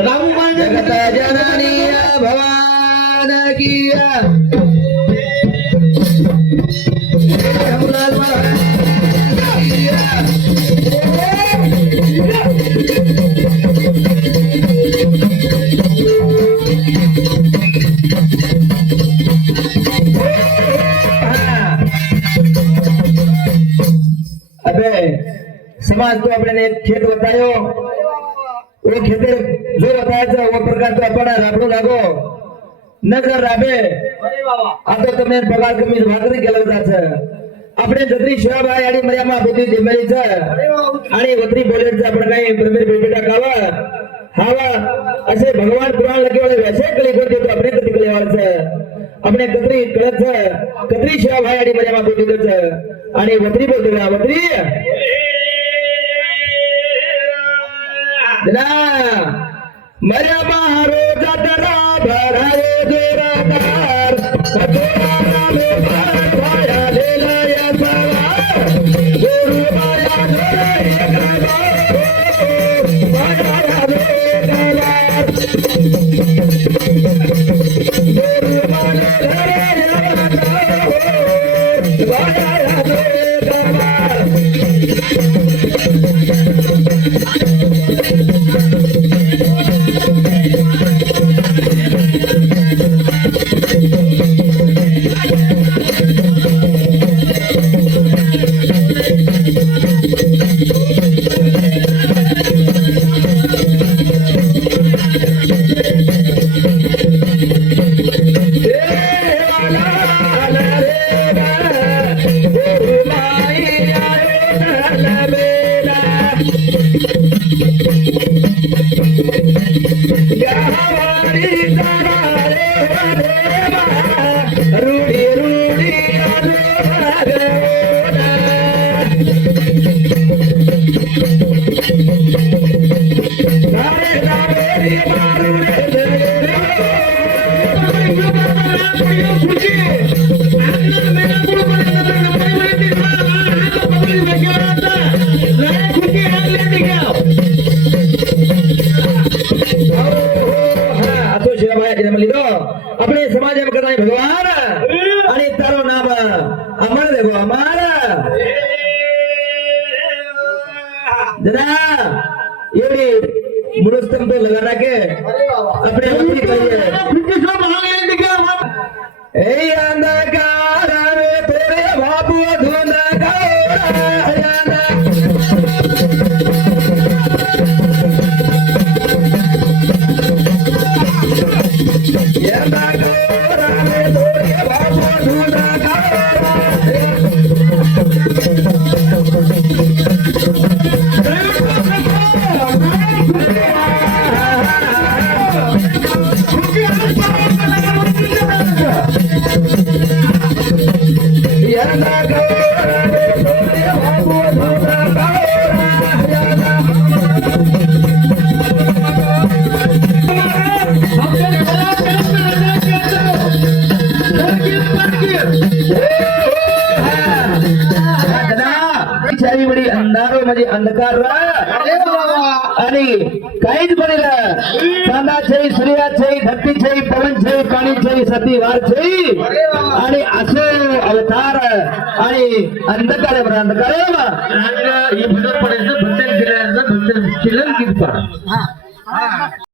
रामू जगत जननी भवान की रामलाल महाराज अबे समाज तो अपने ने खेत बतायो वो खेते जो बताया था वो प्रकार तो अपना राबड़ो लागो नजर राबे आता तुम्हें पगार कमी भाकरी केलं जातं आपणे जत्री शिवाबाई आणि मर्यामा बुद्धी दिमेलीचं आणि वत्री बोलेचं आपण काही प्रमेर भेटी टाकावा हावा असे भगवान पुराण लगेवाले वैसे कली कोणते तो अपने कधी कलेवाळचं अपने कत्री कळचं कत्री शिवाबाई आणि मर्यामा बुद्धीचं आणि वत्री बोलतो वत्री मर्यामा रोजा तरा भराए जोरादार कतोरा में पाया लेला या सवार गुरु माया जोरे पाया जोरादार गुरु माया जोरे पाया जोरादार अपने समाज में करना भगवान आणि तारो नाम अमर देखो अमर जरा ये मुरस्तम तो लगा रखे अपने मंत्री कहिए ए अंधकार में तेरे बाबू धुन बड़ी अंधारो म्हणजे अंधकार आणि काहीच बनेला चांदा छै सूर्या छै धरती छै पवन छै पाणी छै सती वार छै आणि असो अवतार आणि अंधकार अंधकार ही भटक पडायचं भटक फिरायचं भटक चिलन किती पडा